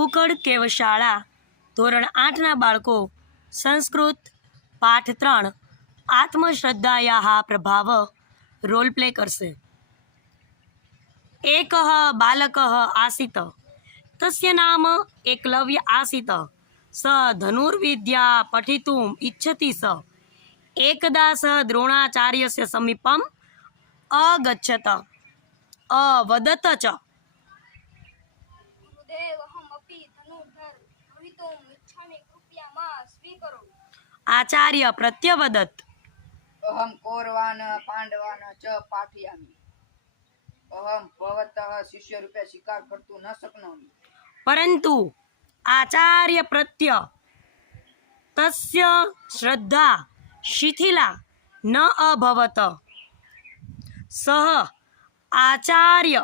Cooked કેવશાળા ધોરણ 8ના બાળકો સંસ્કૃત પાઠ 3 આત્મશ્રદ્ધાયાः પ્રભાવ રોલ પ્લે કરશે. એકઃ બાલકः આસીત તસ્ય નામ એકલવ્ય આસીત. સ ધનુર્વિદ્યા પઠિતુम् ઇચ્છતિ. સ એકદા સઃ દ્રોણાચાર્યસ્ય સમીપम् અગચ્છત અવદત ચ. આચાર્ય પ્રત્યવદત. અહમ કૌરવાન પાંડવાન ચ પાઠયામિ. અહમ ભવતઃ શિષ્ય રૂપે સ્વીકાર કર્તું ન શક્નોમિ. પરંતુ આચાર્ય પ્રત્ય તસ્ય શ્રદ્ધા શિથિલા ન અભવત. સઃ આચાર્ય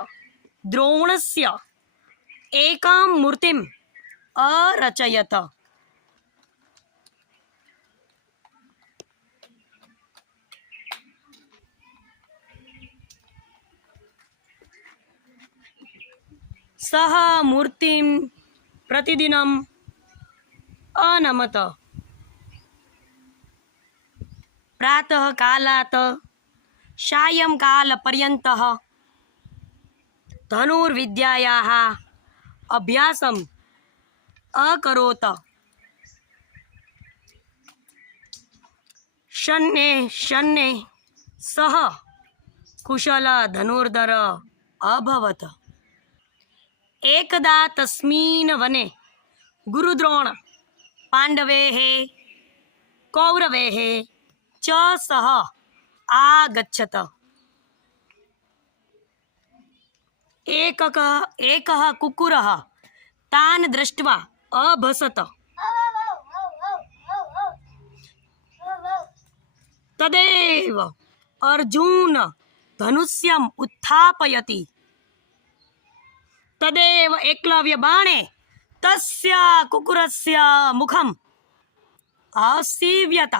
દ્રોણસ્ય એકાં મૂર્તિમ અરચયત. સહ મૂર્તિમ પ્રતિદિનમ અનમત. પ્રાતઃ કાલાત સાયંકાલપર્યन्तઃ ધનુર્વિદ્યાયાः અભ્યાસમ અકરોત. શનૈઃ સહ કુશલ ધનુર્ધર અભવત. એકદા તસ્મિन् વને ગુરુદ્રોણ પાંડવૈः કૌરવૈः ચ સહ આગચ્છત. એકઃ કુક્કુરः તાન દૃષ્ટ્વા અભસત. તદેવ અર્જુન ધનુષ્યમ ઉત્થાપયતિ. તદેવ એકલવ્ય બાણે તસ્ય કુક્કુરસ્ય મુખમ આસીવ્યત.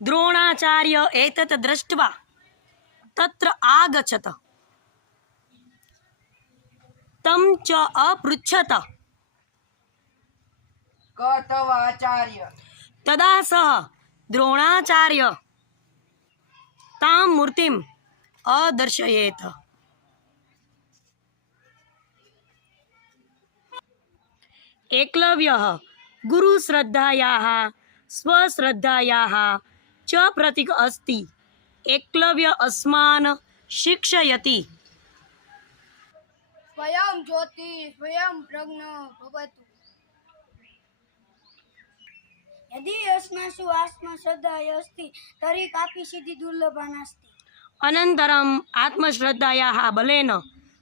દ્રોણાચાર્ય એતત દૃષ્ટ્વા તત્ર આગચ્છત. તમ ચ અપૃચ્છત. ક તવ આચાર્ય. તદા સઃ દ્રોણાચાર્ય તાં મૂર્તિમ અદર્શયેત. એકલવ્યઃ ગુરુશ્રદ્ધાયાः સ્વશ્રદ્ધાયાः ચ પ્રતીક અસ્તિ. એકલવ્ય અસ્માન શિક્ષયતિ. સ્વયં જ્યોતિ સ્વયં પ્રજ્ઞ ભવતુ. यदि अस्मासु आत्मश्रद्धा अस्ति तर्हि कापि सिद्धि दुर्लभा नास्ति. अनन्तरम् आत्मश्रद्धायाः बलेन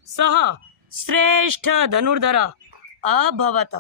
सः श्रेष्ठ धनुर्धर अभवत.